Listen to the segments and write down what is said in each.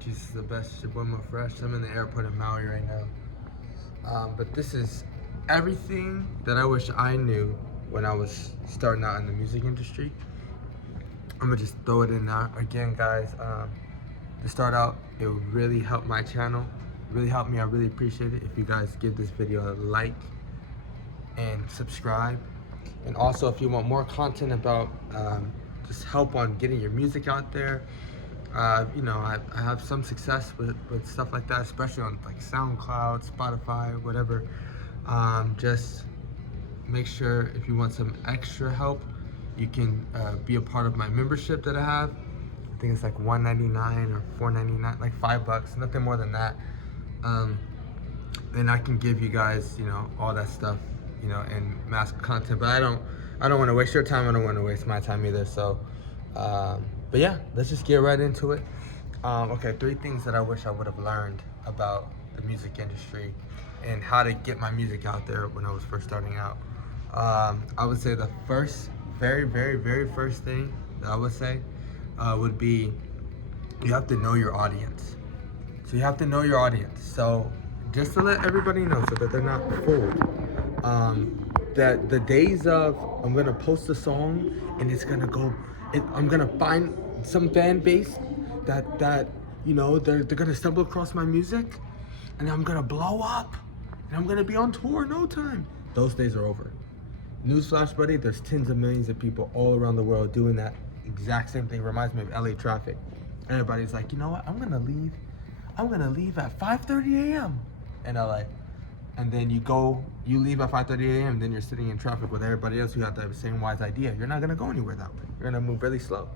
Jesus is the best. It's your boy Mo Fresh. I'm in the airport in Maui right now. But this is everything that I wish I knew when I was starting out in the music industry. I'm gonna just throw it in now. Again, guys, to start out, it would really help my channel. Really help me. I really appreciate it if you guys give this video a like and subscribe. And also, if you want more content about just help on getting your music out there, you know, I have some success with stuff like that, especially on like SoundCloud, Spotify, whatever. Just make sure if you want some extra help, you can be a part of my membership that I have. I think it's like $1.99 or $4.99, like $5, nothing more than that. And I can give you guys, you know, all that stuff, you know, and mass content. But I don't want to waste your time. I don't want to waste my time either. So, but yeah, let's just get right into it. Okay, 3 things that I wish I would have learned about the music industry and how to get my music out there when I was first starting out. I would say the first, very first thing that I would say would be you have to know your audience. So you have to know your audience. So just to let everybody know so that they're not fooled, that the days of I'm gonna post a song and it's gonna go, I'm gonna find some fan base that you know they're gonna stumble across my music and I'm gonna blow up and I'm gonna be on tour in no time. Those days are over. Newsflash, buddy, there's tens of millions of people all around the world doing that exact same thing. Reminds me of LA traffic. Everybody's like, you know what, I'm gonna leave at 5:30 a.m. in LA. And then you leave at 5:30 a.m. Then you're sitting in traffic with everybody else who got the same wise idea. You're not gonna go anywhere that way. You're gonna move really slow.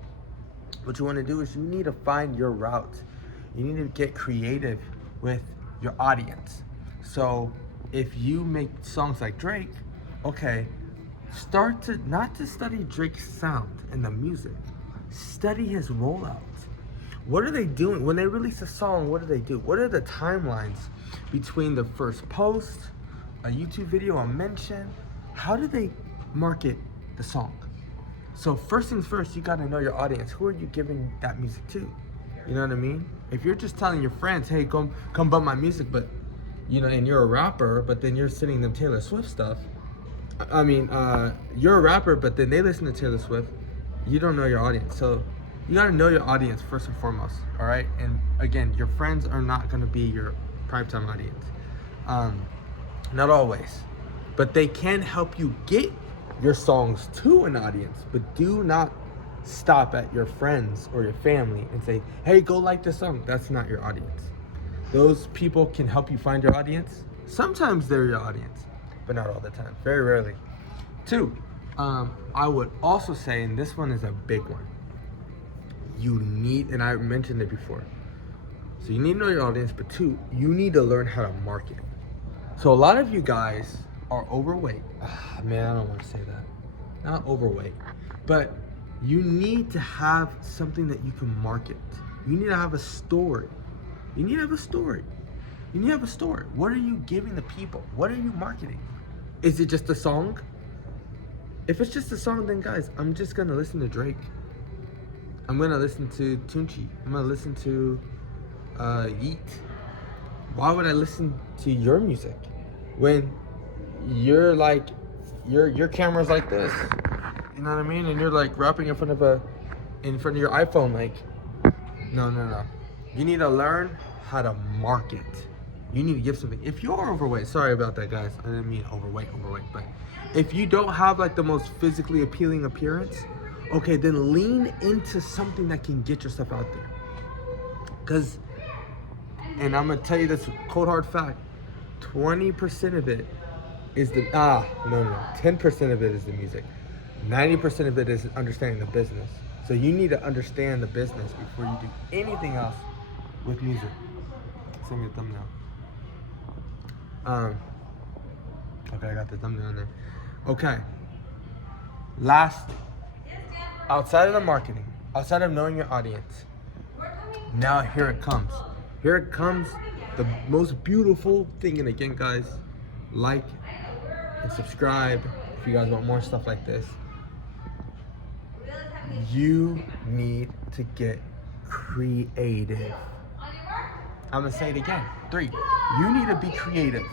What you wanna do is you need to find your route. You need to get creative with your audience. So if you make songs like Drake, okay, start to not to study Drake's sound and the music. Study his rollout. What are they doing when they release a song? What do they do? What are the timelines between the first post, a YouTube video, a mention? How do they market the song? So first things first, you got to know your audience. Who are you giving that music to? You know what I mean? If you're just telling your friends, hey, come bump my music, but you know, and you're a rapper, but then you're sending them Taylor Swift stuff. I mean, you're a rapper, but then they listen to Taylor Swift. You don't know your audience. So you gotta know your audience first and foremost, all right? And again, your friends are not gonna be your primetime audience. Not always. But they can help you get your songs to an audience, but do not stop at your friends or your family and say, hey, go like this song. That's not your audience. Those people can help you find your audience. Sometimes they're your audience, but not all the time, very rarely. 2, I would also say, and this one is a big one, you need, and I mentioned it before, so you need to know your audience, but 2, you need to learn how to market. So a lot of you guys are overweight. Man, I don't want to say that. Not overweight, but you need to have something that you can market. You need to have a story. You need to have a story. You need to have a story. What are you giving the people? What are you marketing? Is it just a song? If it's just a song, then guys, I'm just gonna listen to Drake. I'm gonna listen to Tunchi. I'm gonna listen to Yeet. Why would I listen to your music when you're like your camera's like this? You know what I mean? And you're like rapping in front of your iPhone. Like, no. You need to learn how to market. You need to give something. If you're overweight, sorry about that, guys. I didn't mean overweight, but if you don't have like the most physically appealing appearance, okay, then lean into something that can get yourself out there. Cause, and I'm gonna tell you this cold hard fact, 20% of it is 10% of it is the music. 90% of it is understanding the business. So you need to understand the business before you do anything else with music. Send me a thumbnail. Okay, I got the thumbnail in there. Okay. Last, outside of the marketing, outside of knowing your audience, now here it comes. Here it comes, the most beautiful thing. And again, guys, like and subscribe if you guys want more stuff like this. You need to get creative. I'm gonna say it again. 3, you need to be creative.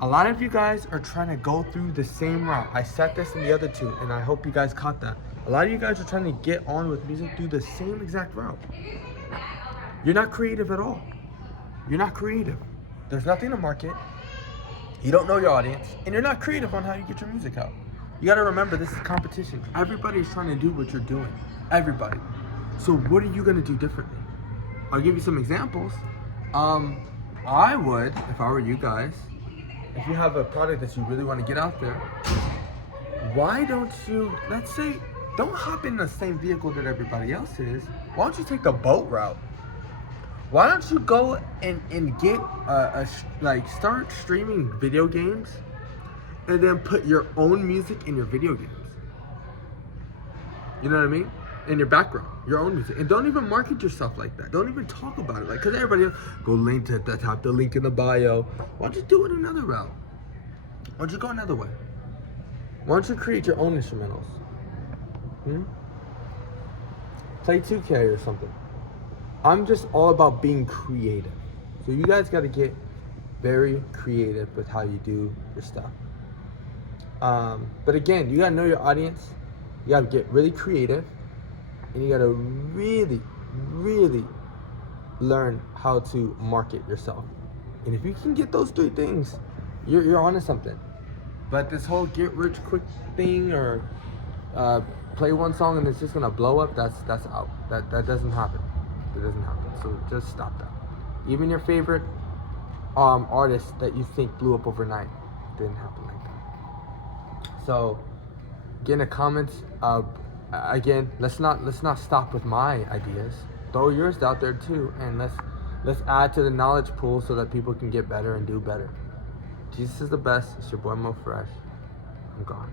A lot of you guys are trying to go through the same route. I said this in the other 2, and I hope you guys caught that. A lot of you guys are trying to get on with music through the same exact route. You're not creative at all. You're not creative. There's nothing to market. You don't know your audience, and you're not creative on how you get your music out. You gotta remember, this is competition. Everybody's trying to do what you're doing. Everybody. So what are you gonna do differently? I'll give you some examples. I would, if I were you guys, if you have a product that you really want to get out there, why don't you, let's say, don't hop in the same vehicle that everybody else is. Why don't you take the boat route? Why don't you go and get start streaming video games and then put your own music in your video games? You know what I mean? In your background, your own music. And don't even market yourself like that. Don't even talk about it. Like, because everybody else, go link to the top, the link in the bio. Why don't you do it another route? Why don't you go another way? Why don't you create your own instrumentals? Play 2K or something. I'm just all about being creative. So you guys got to get very creative with how you do your stuff. But again, you got to know your audience. You got to get really creative. And you got to really, really learn how to market yourself. And if you can get those 3 things, you're onto something. But this whole get rich quick thing, or play one song and it's just gonna blow up, that's out. That doesn't happen. It doesn't happen. So just stop that. Even your favorite artist that you think blew up overnight didn't happen like that. So get in the comments. Again, let's not stop with my ideas. Throw yours out there too, and let's add to the knowledge pool so that people can get better and do better. Jesus is the best. It's your boy Mo Fresh. I'm gone.